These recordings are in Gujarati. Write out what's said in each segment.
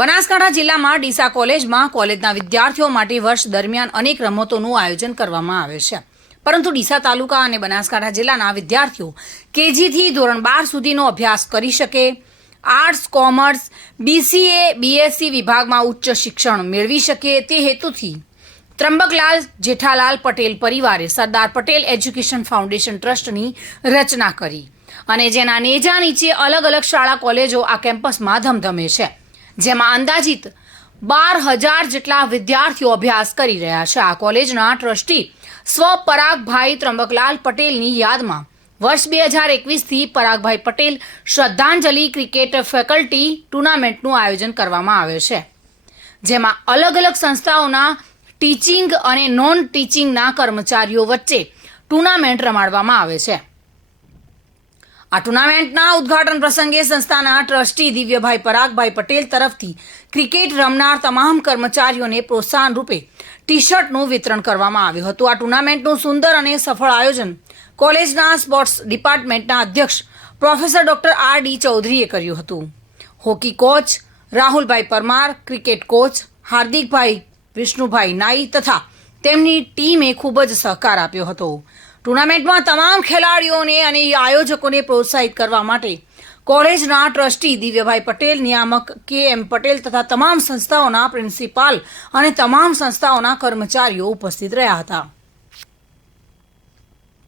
બનાસકાંઠા જિલ્લામાં ડીસા કોલેજમાં કોલેજના વિદ્યાર્થીઓ માટે વર્ષ દરમિયાન અનેક રમતોનું આયોજન કરવામાં આવે છે, પરંતુ ડીસા તાલુકા અને બનાસકાંઠા જિલ્લાના વિદ્યાર્થીઓ કેજીથી ધોરણ 12 સુધીનો અભ્યાસ કરી શકે, આર્ટ્સ, કોમર્સ, BCA, BSc વિભાગમાં ઉચ્ચ શિક્ષણ મેળવી શકે તે હેતુથી ત્રંબકલાલ જેઠાલાલ પટેલ પરિવારે સરદાર પટેલ એજ્યુકેશન ફાઉન્ડેશન ટ્રસ્ટની રચના કરી અને જેના નેજા નીચે અલગ અલગ શાળા કોલેજો આ કેમ્પસમાં ધમધમે છે, જેમાં અંદાજિત 12,000 જેટલા વિદ્યાર્થીઓ અભ્યાસ કરી રહ્યા છે. આ કોલેજના ટ્રસ્ટી સ્વ પરાગભાઈ ત્રંબકલાલ પટેલની યાદમાં વર્ષ 2021થી પરાગભાઈ પટેલ શ્રદ્ધાંજલિ ક્રિકેટ ફેકલ્ટી ટુર્નામેન્ટનું આયોજન કરવામાં આવે છે, જેમાં અલગ અલગ સંસ્થાઓના ટીચિંગ અને નોન ટીચિંગના કર્મચારીઓ વચ્ચે ટુર્નામેન્ટ રમાડવામાં આવે છે. આ ટુર્નામેન્ટના ઉદ્ઘાટન પ્રસંગે સંસ્થાના ટ્રસ્ટી દિવ્યભાઈ પરાગભાઈ પટેલ તરફથી ક્રિકેટ રમનાર તમામ કર્મચારીઓને પ્રોત્સાહન રૂપે ટી-શર્ટનું વિતરણ કરવામાં આવ્યું હતું. આ ટુર્નામેન્ટનું સુંદર અને સફળ આયોજન કોલેજના સ્પોર્ટ્સ ડિપાર્ટમેન્ટના અધ્યક્ષ પ્રોફેસર ડોક્ટર R.D. ચૌધરીએ કર્યું હતું. હોકી કોચ રાહુલભાઈ પરમાર, ક્રિકેટ કોચ હાર્દિકભાઈ વિષ્ણુભાઈ નાઈ તથા તેમની ટીમે ખૂબ જ સહકાર આપ્યો હતો. ટુર્નામેન્ટમાં તમામ ખેલાડીઓને અને આયોજકોને પ્રોત્સાહિત કરવા માટે કોલેજના ટ્રસ્ટી દિવ્યભાઈ પટેલ, નિયામક K.M. પટેલ તથા તમામ સંસ્થાઓના પ્રિન્સિપાલ અને તમામ સંસ્થાઓના કર્મચારીઓ ઉપસ્થિત રહ્યા હતા.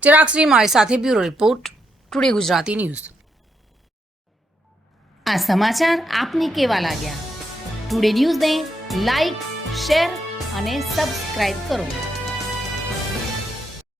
ચિરાગ શ્રીમાળી સાથે bureau report, today Gujarati news. આ સમાચાર આપને કેવા લાગ્યા? ટુડે ન્યૂઝને લાઈક, શેર અને સબસ્ક્રાઇબ કરો.